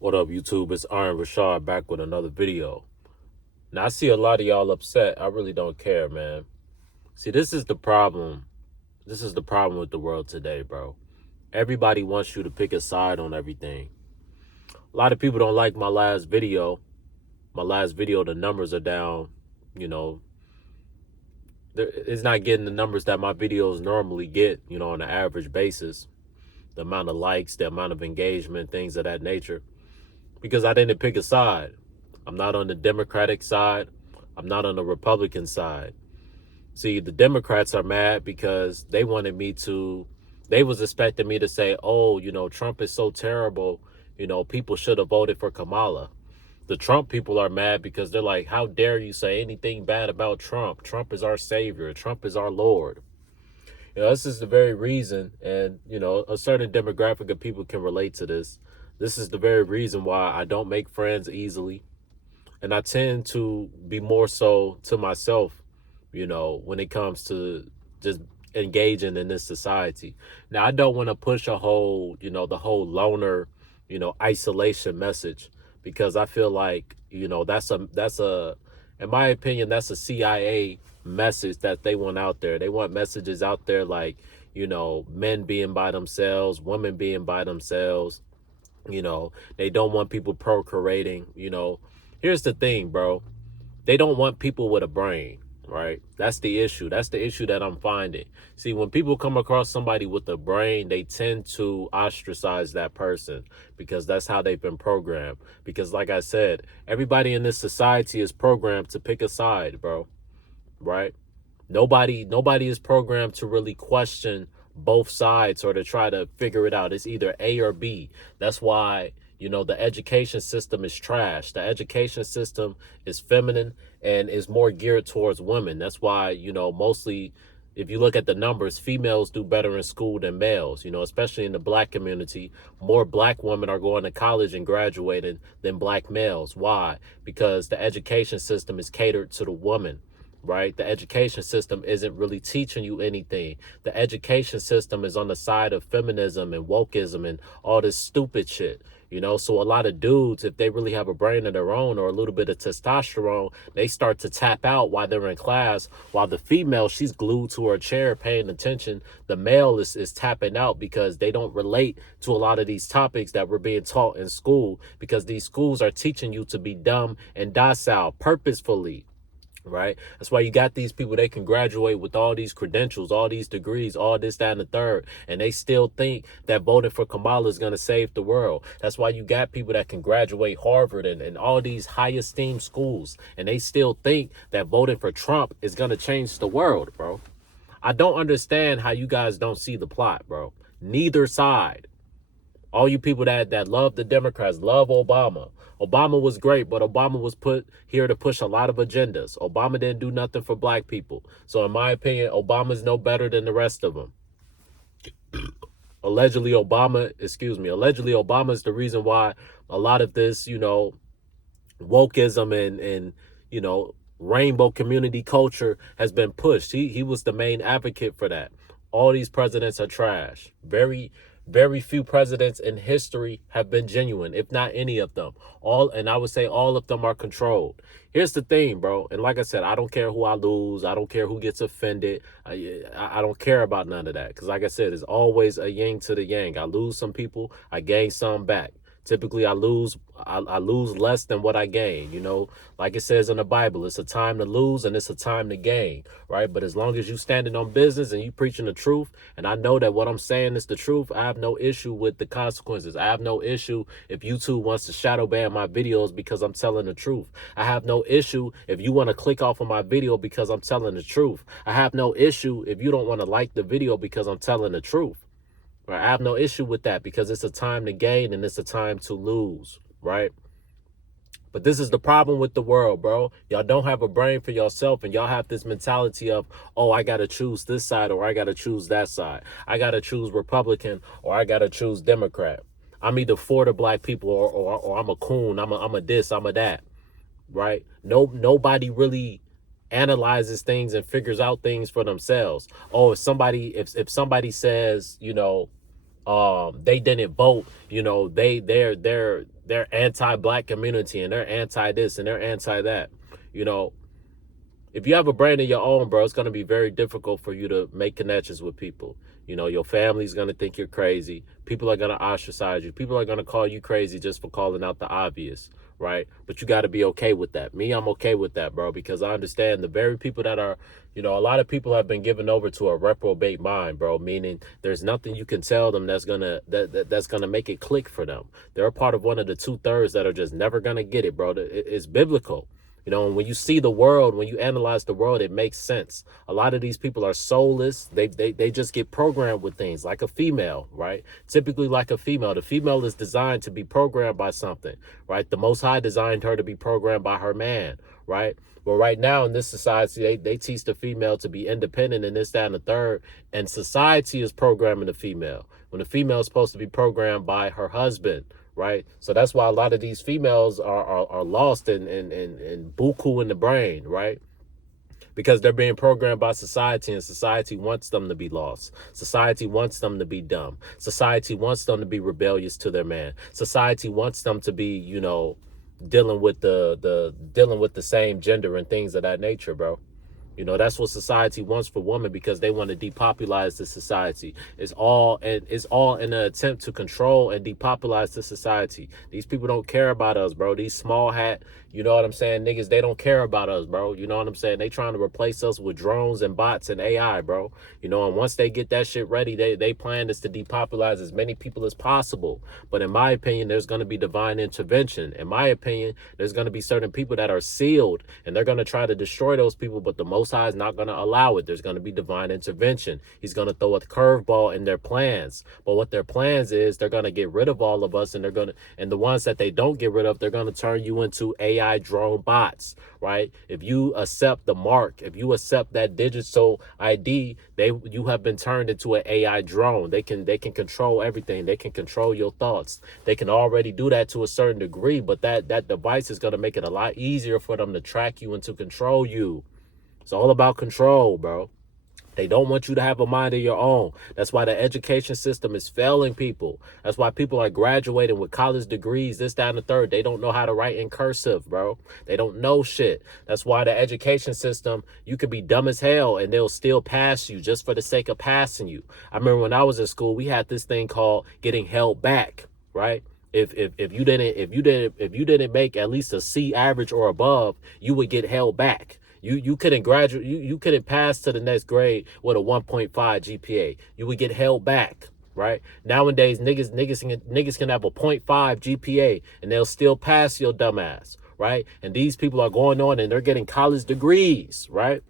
What up, YouTube? It's Richawd back with another video. Now, I see a lot of y'all upset. I really don't care, man. See, this is the problem. This is the problem with the world today, bro. Everybody wants you to pick a side on everything. A lot of people don't like my last video. My last video, the numbers are down. You know, it's not getting the numbers that my videos normally get, on an average basis. The amount of likes, the amount of engagement, things of that nature. Because I didn't pick a side. I'm not on the Democratic side. I'm not on the Republican side. See, the Democrats are mad because they was expecting me to say, oh, Trump is so terrible. People should have voted for Kamala. The Trump people are mad because they're like, how dare you say anything bad about Trump? Trump is our savior. Trump is our Lord. This is the very reason, and, a certain demographic of people can relate to this. This is the very reason why I don't make friends easily. And I tend to be more so to myself, when it comes to just engaging in this society. Now, I don't want to push the whole loner, isolation message, because I feel like, that's in my opinion, that's a CIA message that they want out there. They want messages out there like, men being by themselves, women being by themselves. They don't want people procreating. Here's the thing, bro. They don't want people with a brain, right? That's the issue. That's the issue that I'm finding. See, when people come across somebody with a brain, they tend to ostracize that person because that's how they've been programmed. Because like I said, everybody in this society is programmed to pick a side, bro, right? Nobody is programmed to really question both sides or to try to figure it out. It's either A or B. That's why, the education system is trash. The education system is feminine and is more geared towards women. That's why, mostly if you look at the numbers, females do better in school than males, especially in the black community. More black women are going to college and graduating than black males. Why? Because the education system is catered to the woman. Right? The education system isn't really teaching you anything. The education system is on the side of feminism and wokeism and all this stupid shit. So a lot of dudes, if they really have a brain of their own or a little bit of testosterone, they start to tap out while they're in class, while the female, she's glued to her chair paying attention. The male is tapping out because they don't relate to a lot of these topics that we're being taught in school, because these schools are teaching you to be dumb and docile purposefully. Right? That's why you got these people, they can graduate with all these credentials, all these degrees, all this, that, and the third, and they still think that voting for Kamala is going to save the world. That's why you got people that can graduate Harvard and all these high esteemed schools, and they still think that voting for Trump is going to change the world, bro. I don't understand how you guys don't see the plot, bro. Neither side. All you people that love the Democrats, love Obama. Obama was great, but Obama was put here to push a lot of agendas. Obama didn't do nothing for black people. So in my opinion, Obama's no better than the rest of them. Allegedly, Obama is the reason why a lot of this, wokeism and rainbow community culture has been pushed. He was the main advocate for that. All these presidents are trash. Very few presidents in history have been genuine, if not any of them. And I would say all of them are controlled. Here's the thing, bro. And like I said, I don't care who I lose. I don't care who gets offended. I don't care about none of that. Because like I said, it's always a yin to the yang. I lose some people, I gain some back. Typically, I lose less than what I gain. Like it says in the Bible, it's a time to lose and it's a time to gain, right? But as long as you standing on business and you preaching the truth, and I know that what I'm saying is the truth, I have no issue with the consequences. I have no issue if YouTube wants to shadow ban my videos because I'm telling the truth. I have no issue if you want to click off of my video because I'm telling the truth. I have no issue if you don't want to like the video because I'm telling the truth. Right? I have no issue with that because it's a time to gain and it's a time to lose, right? But this is the problem with the world, bro. Y'all don't have a brain for yourself, and y'all have this mentality of, oh, I got to choose this side or I got to choose that side. I got to choose Republican or I got to choose Democrat. I'm either for the black people or I'm a coon. I'm a this, I'm a that, right? Nobody really analyzes things and figures out things for themselves. Oh, if somebody says, they didn't vote. You know, they're anti-black community and they're anti this and they're anti that. You know, if you have a brand of your own, bro, it's going to be very difficult for you to make connections with people. You know, your family's going to think you're crazy. People are going to ostracize you. People are going to call you crazy just for calling out the obvious, right? But you got to be okay with that. Me, I'm okay with that, bro, because I understand the very people that are, you know, a lot of people have been given over to a reprobate mind, bro, meaning there's nothing you can tell them that's going to that's going to make it click for them. They're a part of one of the 2/3 that are just never going to get it, bro. It's biblical. You know, and when you see the world, when you analyze the world, it makes sense. A lot of these people are soulless. They just get programmed with things like a female, right? Typically like a female. The female is designed to be programmed by something, right? The Most High designed her to be programmed by her man, right? But right now in this society, they teach the female to be independent and this, that, and the third. And society is programming the female when the female is supposed to be programmed by her husband, right? So that's why a lot of these females are lost in buku in the brain, right? Because they're being programmed by society, and society wants them to be lost. Society wants them to be dumb. Society wants them to be rebellious to their man. Society wants them to be, you know, dealing with the same gender and things of that nature, bro. You know, that's what society wants for women because they want to depopularize the society. It's all in an attempt to control and depopularize the society. These people don't care about us, bro. These small hat, you know what I'm saying, niggas, they don't care about us, bro. You know what I'm saying? They trying to replace us with drones and bots and AI, bro. You know, and once they get that shit ready, they plan is to depopularize as many people as possible. But in my opinion, there's going to be divine intervention. In my opinion, there's going to be certain people that are sealed and they're going to try to destroy those people, but the Most High is not going to allow it. There's going to be divine intervention. He's going to throw a curveball in their plans. But what their plans is, they're going to get rid of all of us, and the ones that they don't get rid of, they're going to turn you into AI drone bots, right? If you accept the mark, if you accept that digital ID, you have been turned into an AI drone. They can control everything. They can control your thoughts. They can already do that to a certain degree, but that device is going to make it a lot easier for them to track you and to control you. It's all about control, bro. They don't want you to have a mind of your own. That's why the education system is failing people. That's why people are graduating with college degrees, this, that, and the third. They don't know how to write in cursive, bro. They don't know shit. That's why the education system, you could be dumb as hell and they'll still pass you just for the sake of passing you. I remember when I was in school, we had this thing called getting held back, right? If you didn't make at least a C average or above, you would get held back. You couldn't graduate. You couldn't pass to the next grade with a 1.5 GPA. You would get held back, right? Nowadays, niggas can have a 0.5 GPA and they'll still pass your dumb ass, right? And these people are going on and they're getting college degrees, right?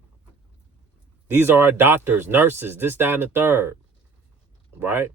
These are our doctors, nurses, this, that, and the third, right?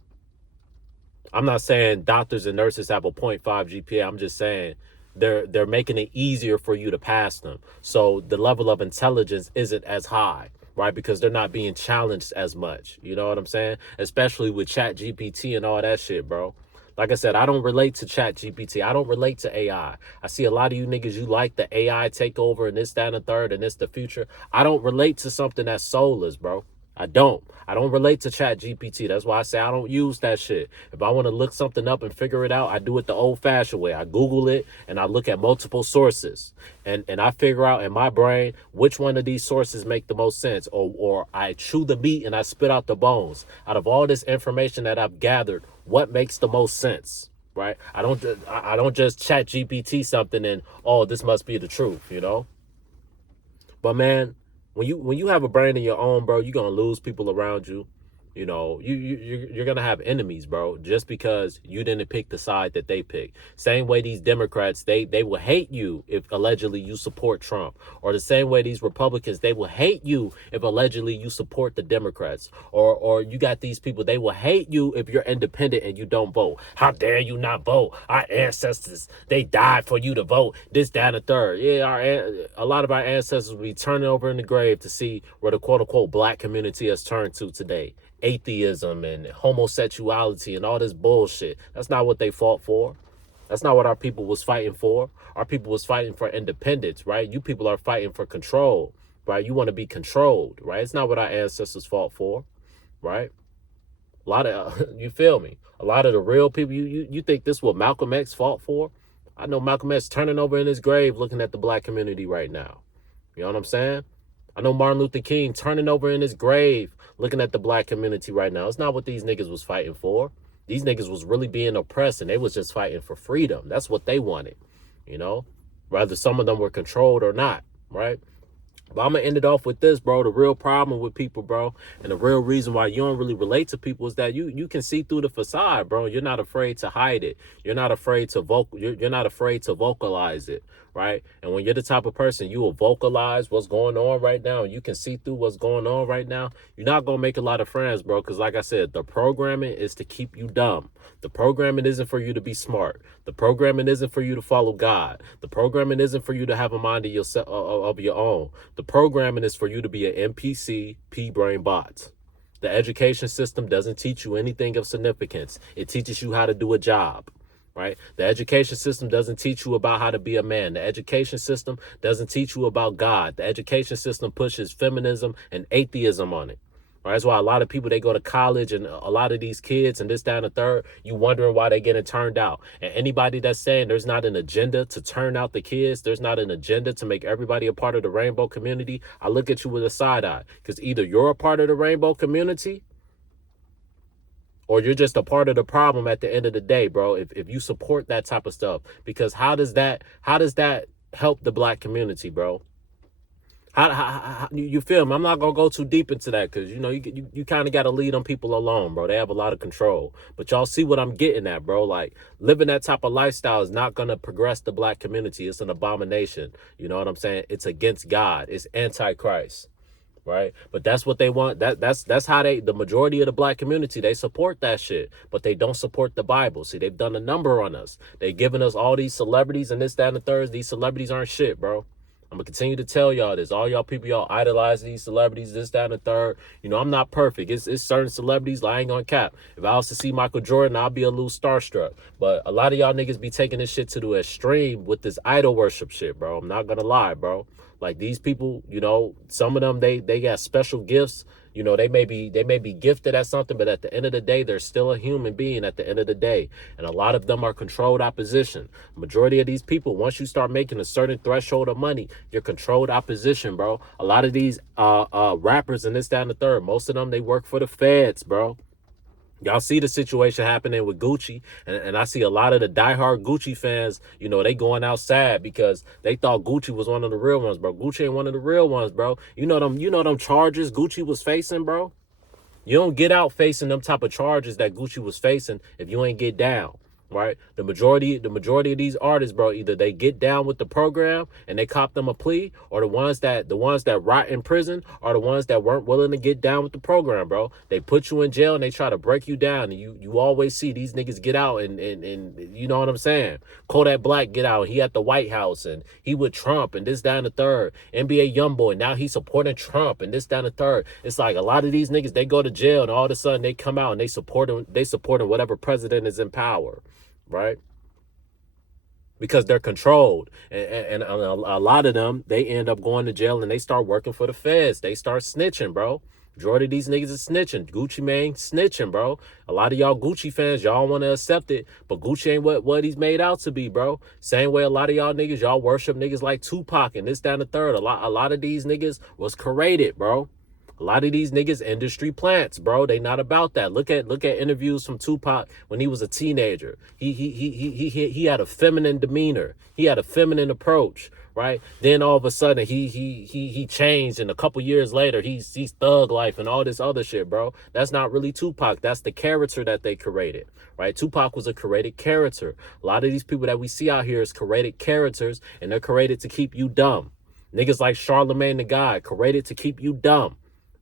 I'm not saying doctors and nurses have a 0.5 GPA. I'm just saying they're making it easier for you to pass them. So the level of intelligence isn't as high, right? Because they're not being challenged as much. You know what I'm saying? Especially with Chat GPT and all that shit, bro. Like I said, I don't relate to Chat GPT. I don't relate to AI. I see a lot of you niggas, you like the AI takeover and this, that, and the third, and this the future. I don't relate to something that's soulless, bro. I don't relate to Chat GPT. That's why I say I don't use that shit. If I want to look something up and figure it out, I do it the old fashioned way. I Google it and I look at multiple sources and I figure out in my brain which one of these sources make the most sense, or I chew the meat and I spit out the bones. Out of all this information that I've gathered, what makes the most sense, right? I don't just Chat GPT something and, oh, this must be the truth, you know? But man, when you have a brain of your own, bro, you're gonna lose people around you. You know, you're gonna have enemies, bro, just because you didn't pick the side that they picked. Same way these Democrats, they will hate you if allegedly you support Trump, or the same way these Republicans, they will hate you if allegedly you support the Democrats, or you got these people, they will hate you if you're independent and you don't vote. How dare you not vote? Our ancestors, they died for you to vote. This, that, and the third. Yeah, a lot of our ancestors will be turning over in the grave to see where the quote unquote black community has turned to today. Atheism and homosexuality and all this bullshit. That's not what they fought for. That's not what our people was fighting for. Our people was fighting for independence, right? You people are fighting for control, right? You want to be controlled, right? It's not what our ancestors fought for, right? A lot of, you feel me? A lot of the real people, you think this what Malcolm X fought for? I know Malcolm X turning over in his grave looking at the black community right now. You know what I'm saying? I know Martin Luther King turning over in his grave looking at the black community right now. It's not what these niggas was fighting for. These niggas was really being oppressed and they was just fighting for freedom. That's what they wanted, you know? Whether some of them were controlled or not, right? But I'm gonna end it off with this, bro. The real problem with people, bro, and the real reason why you don't really relate to people is that you can see through the facade, bro. You're not afraid to hide it. You're not afraid to you're not afraid to vocalize it, right? And when you're the type of person you will vocalize what's going on right now, and you can see through what's going on right now, you're not gonna make a lot of friends, bro. Because like I said, the programming is to keep you dumb. The programming isn't for you to be smart. The programming isn't for you to follow God. The programming isn't for you to have a mind of your own. The programming is for you to be an NPC, P-brain bot. The education system doesn't teach you anything of significance. It teaches you how to do a job, right? The education system doesn't teach you about how to be a man. The education system doesn't teach you about God. The education system pushes feminism and atheism on it. Right? That's why a lot of people, they go to college, and a lot of these kids and this, that, and the third, you wondering why they getting turned out. And anybody that's saying there's not an agenda to turn out the kids, there's not an agenda to make everybody a part of the rainbow community, I look at you with a side eye. Because either you're a part of the rainbow community or you're just a part of the problem at the end of the day, bro. If you support that type of stuff, because how does that help the black community, bro? How you feel me? I'm not gonna go too deep into that because you know you kind of got to lead them people alone, bro. They have a lot of control. But y'all see what I'm getting at, bro? Like living that type of lifestyle is not gonna progress the black community. It's an abomination. You know what I'm saying? It's against God. It's antichrist, right? But that's what they want. That's how the majority of the black community, they support that shit, but they don't support the Bible. See, they've done a number on us. They've given us all these celebrities and this, that, and the third. These celebrities aren't shit, bro. I'm gonna continue to tell y'all this. All y'all people, y'all idolize these celebrities, this, that, and the third. You know, I'm not perfect. It's certain celebrities, like, I ain't gonna cap. If I was to see Michael Jordan, I'll be a little starstruck. But a lot of y'all niggas be taking this shit to the extreme with this idol worship shit, bro. I'm not gonna lie, bro. Like these people, you know, some of them, they got special gifts. You know, they may be gifted at something, but at the end of the day, they're still a human being at the end of the day. And a lot of them are controlled opposition. Majority of these people, once you start making a certain threshold of money, you're controlled opposition, bro. A lot of these rappers and this, that, and the third, most of them, they work for the feds, bro. Y'all see the situation happening with Gucci, and I see a lot of the diehard Gucci fans, you know, they going out sad because they thought Gucci was one of the real ones, bro. Gucci ain't one of the real ones, bro. You know them charges Gucci was facing, bro. You don't get out facing them type of charges that Gucci was facing if you ain't get down. Right, the majority of these artists, bro, either they get down with the program and they cop them a plea, or the ones that rot in prison are the ones that weren't willing to get down with the program, bro. They put you in jail and they try to break you down, and you always see these niggas get out and you know what I'm saying. Kodak Black get out, he at the White House and he with Trump and this, that, and the third. NBA Youngboy, now he's supporting Trump and this, that, and the third. It's like a lot of these niggas, they go to jail and all of a sudden they come out and they supporting whatever president is in power. Right? Because they're controlled. And a lot of them, they end up going to jail and they start working for the feds. They start snitching, bro. Majority of these niggas is snitching. Gucci Mane snitching, bro. A lot of y'all Gucci fans, y'all want to accept it, but Gucci ain't what he's made out to be, bro. Same way a lot of y'all niggas, y'all worship niggas like Tupac and this, that, and the third. A lot of these niggas was created, bro. A lot of these niggas industry plants, bro. They not about that. Look at interviews from Tupac when he was a teenager. He had a feminine demeanor. He had a feminine approach, right? Then all of a sudden he changed, and a couple years later he's thug life and all this other shit, bro. That's not really Tupac. That's the character that they created, right? Tupac was a created character. A lot of these people that we see out here is created characters, and they're created to keep you dumb. Niggas like Charlemagne the God, created to keep you dumb.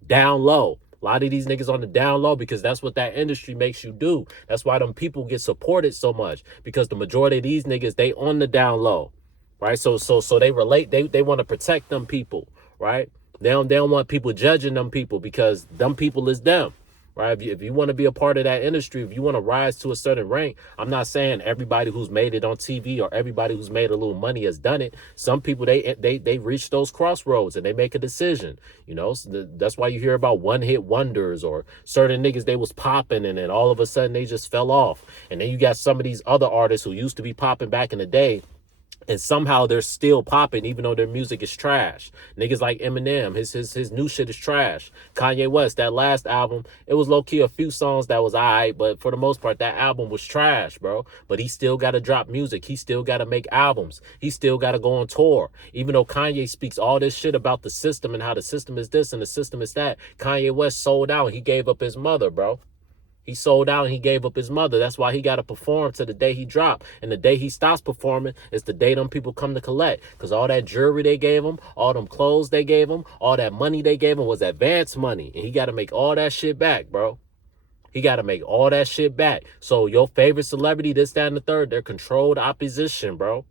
Down low. A lot of these niggas on the down low because that's what that industry makes you do. That's why them people get supported so much, because the majority of these niggas, they on the down low, right? So they relate. They want to protect them people, right? They don't want people judging them people because them people is them, right? If you want to be a part of that industry, if you want to rise to a certain rank, I'm not saying everybody who's made it on TV or everybody who's made a little money has done it. Some people, they reach those crossroads and they make a decision, you know. So that's why you hear about one-hit wonders or certain niggas, they was popping and then all of a sudden they just fell off. And then you got some of these other artists who used to be popping back in the day, and somehow they're still popping even though their music is trash. Niggas like Eminem, his new shit is trash. Kanye West, that last album, it was low-key a few songs that was alright, but for the most part, that album was trash, bro. But he still got to drop music. He still got to make albums. He still got to go on tour. Even though Kanye speaks all this shit about the system and how the system is this and the system is that, Kanye West sold out and he gave up his mother, bro. He sold out and he gave up his mother. That's why he got to perform to the day he dropped. And the day he stops performing is the day them people come to collect. Because all that jewelry they gave him, all them clothes they gave him, all that money they gave him was advance money. And he got to make all that shit back, bro. He got to make all that shit back. So your favorite celebrity, this, that, and the third, they're controlled opposition, bro.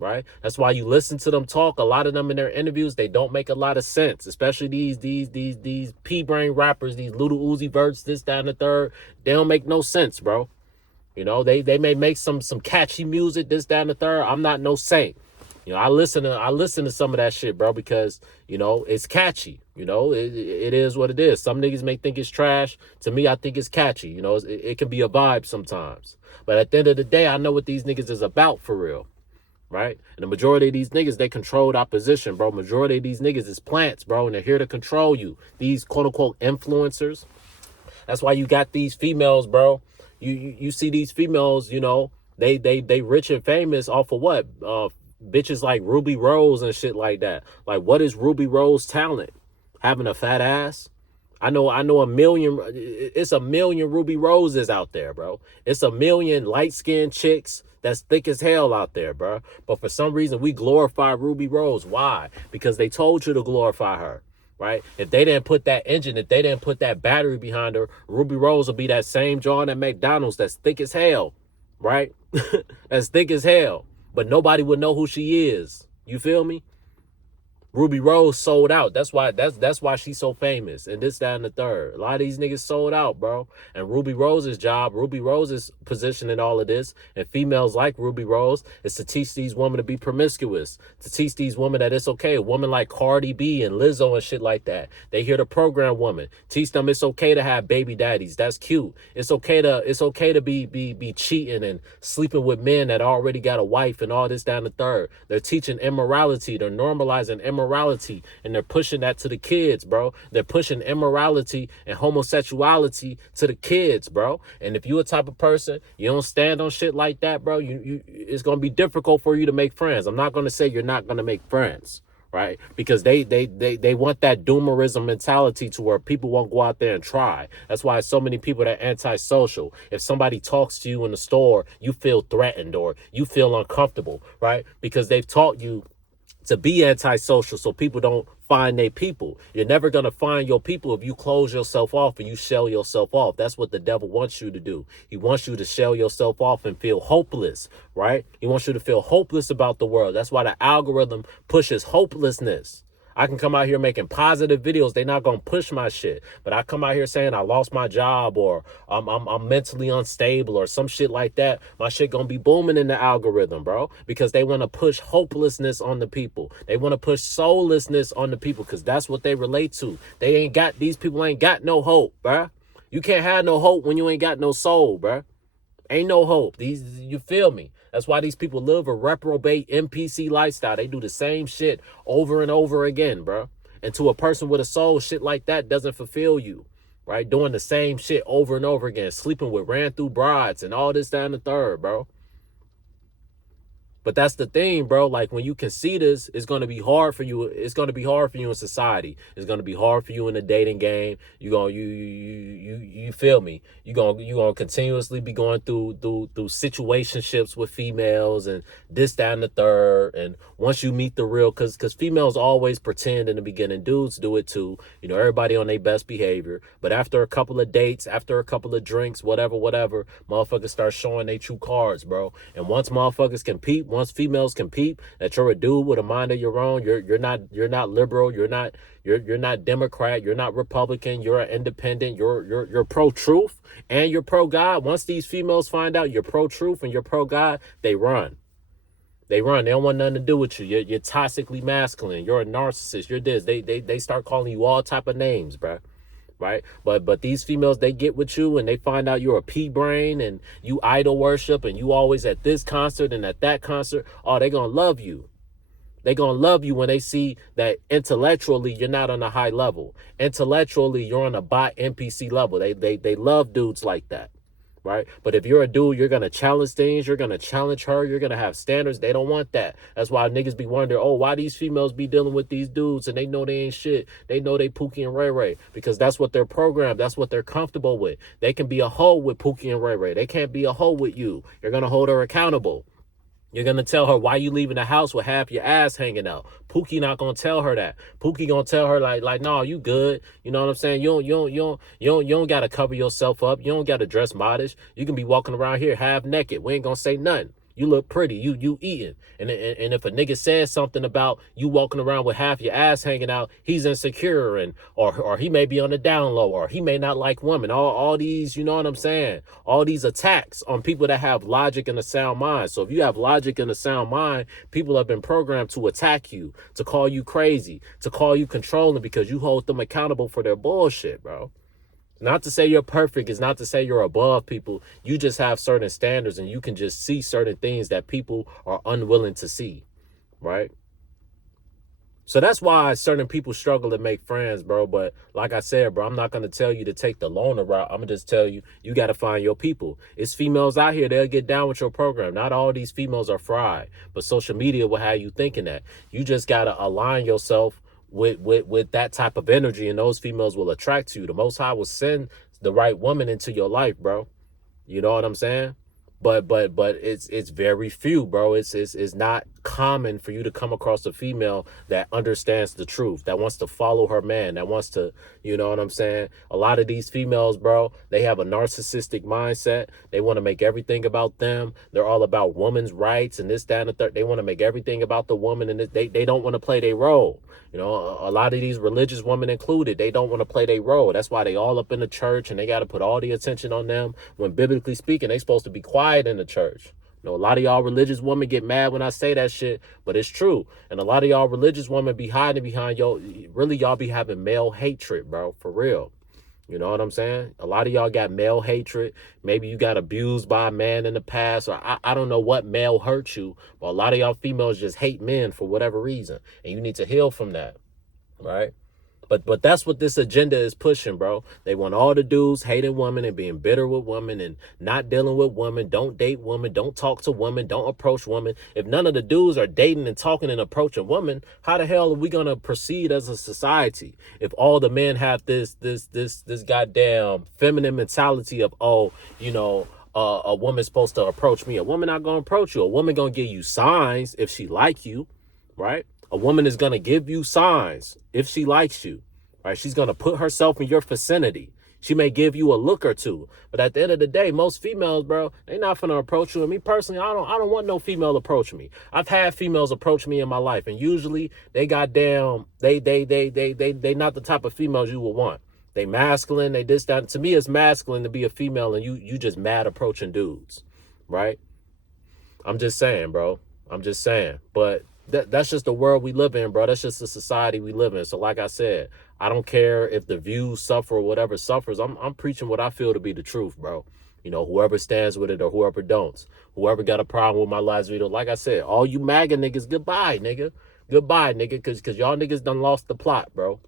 Right? That's why you listen to them talk. A lot of them in their interviews, they don't make a lot of sense. Especially these pea-brain rappers, these little Uzi Verts, this, that, and the third. They don't make no sense, bro. You know, they may make some catchy music, this, that, and the third. I'm not no saint. You know, I listen to some of that shit, bro, because, you know, it's catchy. You know, it is what it is. Some niggas may think it's trash. To me, I think it's catchy. You know, it can be a vibe sometimes. But at the end of the day, I know what these niggas is about for real. Right? And the majority of these niggas, they controlled opposition, bro. Majority of these niggas is plants, bro, and they're here to control you. These quote-unquote influencers. That's why you got these females, bro. You see these females, you know, they rich and famous off of what? Bitches like Ruby Rose and shit like that. Like, what is Ruby Rose talent? Having a fat ass? I know a million, it's a million Ruby Roses out there, bro. It's a million light-skinned chicks that's thick as hell out there, bro. But for some reason, we glorify Ruby Rose. Why? Because they told you to glorify her, right? If they didn't put that engine, if they didn't put that battery behind her, Ruby Rose will be that same John at McDonald's that's thick as hell, right? That's thick as hell. But nobody would know who she is. You feel me? Ruby Rose sold out. That's why she's so famous. And this, that, and the third. A lot of these niggas sold out, bro. And Ruby Rose's job, Ruby Rose's position in all of this, and females like Ruby Rose, is to teach these women to be promiscuous. To teach these women that it's okay. A woman like Cardi B and Lizzo and shit like that. They here to program women. Teach them it's okay to have baby daddies. That's cute. It's okay to be cheating and sleeping with men that already got a wife and all this, that, and the third. They're teaching immorality. They're normalizing immorality, and they're pushing that to the kids, bro. They're pushing immorality and homosexuality to the kids, bro. And if you a type of person, you don't stand on shit like that, bro, it's gonna be difficult for you to make friends. I'm not gonna say you're not gonna make friends, right? Because they want that doomerism mentality to where people won't go out there and try. That's why so many people that are antisocial. If somebody talks to you in the store, you feel threatened or you feel uncomfortable, right? Because they've taught you to be antisocial so people don't find their people. You're never going to find your people if you close yourself off and you shell yourself off. That's what the devil wants you to do. He wants you to shell yourself off and feel hopeless, right? He wants you to feel hopeless about the world. That's why the algorithm pushes hopelessness. I can come out here making positive videos. They're not going to push my shit. But I come out here saying I lost my job or I'm mentally unstable or some shit like that. My shit going to be booming in the algorithm, bro. Because they want to push hopelessness on the people. They want to push soullessness on the people because that's what they relate to. These people ain't got no hope, bro. You can't have no hope when you ain't got no soul, bro. Ain't no hope. You feel me? That's why these people live a reprobate NPC lifestyle. They do the same shit over and over again, bro. And to a person with a soul, shit like that doesn't fulfill you, right? Doing the same shit over and over again, sleeping with ran through brides and all this, that, and the third, bro. But that's the thing, bro. Like when you can see this, it's going to be hard for you. It's going to be hard for you in society. It's going to be hard for you in the dating game. You feel me? You're going to continuously be going through situationships with females and this, that, and the third. And once you meet the real, because females always pretend in the beginning. Dudes do it too. You know, everybody on their best behavior. But after a couple of dates, after a couple of drinks, whatever, motherfuckers start showing their true cards, bro. And once motherfuckers compete, once females can peep that you're a dude with a mind of your own, you're not liberal, you're not Democrat, you're not Republican, you're an independent, you're pro-truth and you're pro-God. Once these females find out you're pro-truth and you're pro-God, they run. They run. They don't want nothing to do with you. You're toxically masculine. You're a narcissist. You're this. They start calling you all type of names, bro. Right? But these females, they get with you and they find out you're a pea-brain and you idol worship and you always at this concert and at that concert. Oh, they gonna love you. They gonna love you when they see that intellectually you're not on a high level. Intellectually, you're on a bot NPC level. They love dudes like that. Right? But if you're a dude, you're going to challenge things. You're going to challenge her. You're going to have standards. They don't want that. That's why niggas be wondering, oh, why these females be dealing with these dudes and they know they ain't shit. They know they Pookie and Ray Ray because that's what they're programmed. That's what they're comfortable with. They can be a hoe with Pookie and Ray Ray. They can't be a hoe with you. You're going to hold her accountable. You're going to tell her why you leaving the house with half your ass hanging out. Pookie not going to tell her that. Pookie going to tell her like, no, you good. You know what I'm saying? You don't got to cover yourself up. You don't got to dress modish. You can be walking around here half naked. We ain't going to say nothing. You look pretty. You eating. And if a nigga says something about you walking around with half your ass hanging out, he's insecure and or he may be on the down low or he may not like women. All these, you know what I'm saying? All these attacks on people that have logic and a sound mind. So if you have logic and a sound mind, people have been programmed to attack you, to call you crazy, to call you controlling because you hold them accountable for their bullshit, bro. Not to say you're perfect. It's not to say you're above people. You just have certain standards and you can just see certain things that people are unwilling to see, right? So that's why certain people struggle to make friends, bro. But like I said, bro, I'm not going to tell you to take the loner route. I'm going to just tell you, you got to find your people. It's females out here. They'll get down with your program. Not all these females are fried, but social media will have you thinking that. You just got to align yourself with that type of energy, and those females will attract you. The Most High will send the right woman into your life, bro. You know what I'm saying? But it's very few, bro. It's not common for you to come across a female that understands the truth, that wants to follow her man, that wants to, you know what I'm saying? A lot of these females, bro, they have a narcissistic mindset. They want to make everything about them. They're all about women's rights and this, that, and the third. They want to make everything about the woman, and they don't want to play their role. You know, a lot of these religious women included, they don't want to play their role. That's why they all up in the church and they got to put all the attention on them when biblically speaking, they supposed to be quiet in the church. You know, a lot of y'all religious women get mad when I say that shit, but it's true. And a lot of y'all religious women be hiding behind y'all be having male hatred, bro, for real. You know what I'm saying? A lot of y'all got male hatred. Maybe you got abused by a man in the past, or I don't know what male hurt you, but a lot of y'all females just hate men for whatever reason, and you need to heal from that, right? But that's what this agenda is pushing, bro. They want all the dudes hating women and being bitter with women and not dealing with women. Don't date women. Don't talk to women. Don't approach women. If none of the dudes are dating and talking and approaching women, how the hell are we gonna proceed as a society if all the men have this goddamn feminine mentality of, oh, you know, a woman's supposed to approach me. A woman not gonna approach you. A woman gonna give you signs if she like you, right? A woman is going to give you signs if she likes you, right? She's going to put herself in your vicinity. She may give you a look or two, but at the end of the day, most females, bro, they not going to approach you. And me personally, I don't want no female approach me. I've had females approach me in my life, and usually they not the type of females you would want. They masculine, they this, that. To me, it's masculine to be a female, and you just mad approaching dudes, right? I'm just saying, bro. I'm just saying, but that's just the world we live in, bro. That's just the society we live in. So like I said, I don't care if the views suffer or whatever suffers. I'm preaching what I feel to be the truth, bro. You know, whoever stands with it or whoever don't. Whoever got a problem with my last video, like I said, all you MAGA niggas, goodbye, nigga. Goodbye, nigga, because y'all niggas done lost the plot, bro.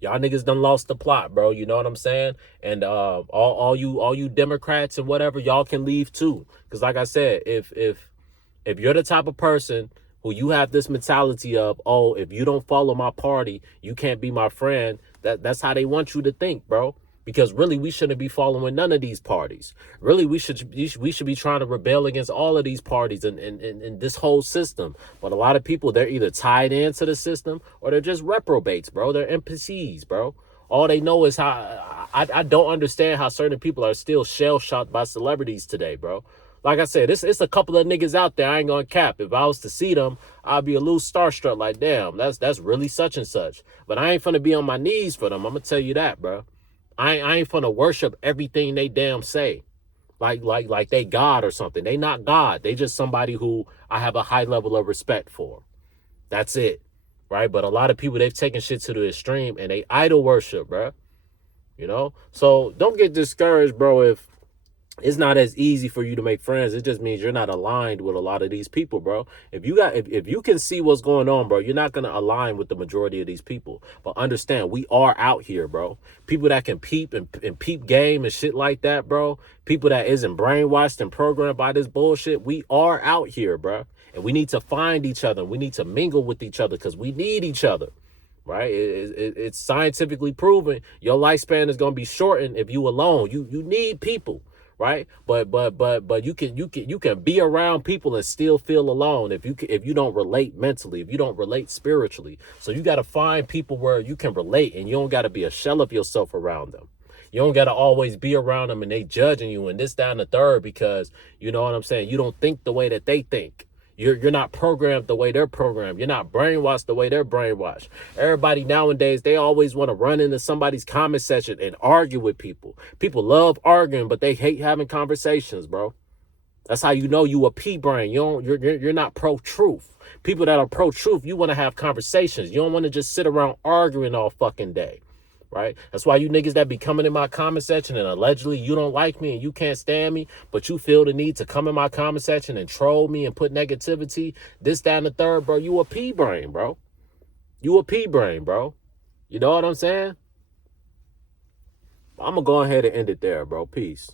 Y'all niggas done lost the plot, bro. You know what I'm saying? And all you Democrats and whatever, y'all can leave too. Because like I said, if you're the type of person who you have this mentality of, oh, if you don't follow my party, you can't be my friend. That's how they want you to think, bro. Because really, we shouldn't be following none of these parties. Really, we should be trying to rebel against all of these parties and this whole system. But a lot of people, they're either tied into the system or they're just reprobates, bro. They're NPCs, bro. All they know is how I don't understand how certain people are still shell-shocked by celebrities today, bro. Like I said, it's a couple of niggas out there. I ain't gonna cap. If I was to see them, I'd be a little starstruck. Like, damn, that's really such and such. But I ain't finna be on my knees for them. I'm gonna tell you that, bro. I ain't finna worship everything they damn say. Like they God or something. They not God. They just somebody who I have a high level of respect for. That's it. Right? But a lot of people, they've taken shit to the extreme and they idol worship, bro. You know? So don't get discouraged, bro, if it's not as easy for you to make friends. It just means you're not aligned with a lot of these people, bro. If you can see what's going on, bro, you're not going to align with the majority of these people. But understand, we are out here, bro. People that can peep and peep game and shit like that, bro. People that isn't brainwashed and programmed by this bullshit. We are out here, bro. And we need to find each other. We need to mingle with each other because we need each other. Right? It's scientifically proven your lifespan is going to be shortened if you alone. You need people. Right, but you can be around people and still feel alone if you don't relate mentally, if you don't relate spiritually. So you got to find people where you can relate, and you don't got to be a shell of yourself around them. You don't got to always be around them and they judging you and this, that, and the third because you know what I'm saying. You don't think the way that they think. You're not programmed the way they're programmed. You're not brainwashed the way they're brainwashed. Everybody nowadays, they always want to run into somebody's comment section and argue with people. People love arguing, but they hate having conversations, bro. That's how you know you a P-brain. You're not pro-truth. People that are pro-truth, you want to have conversations. You don't want to just sit around arguing all fucking day. Right? That's why you niggas that be coming in my comment section and allegedly you don't like me and you can't stand me, but you feel the need to come in my comment section and troll me and put negativity, this, that, and the third, bro. You a P-brain, bro. You a P-brain, bro. You know what I'm saying? I'm going to go ahead and end it there, bro. Peace.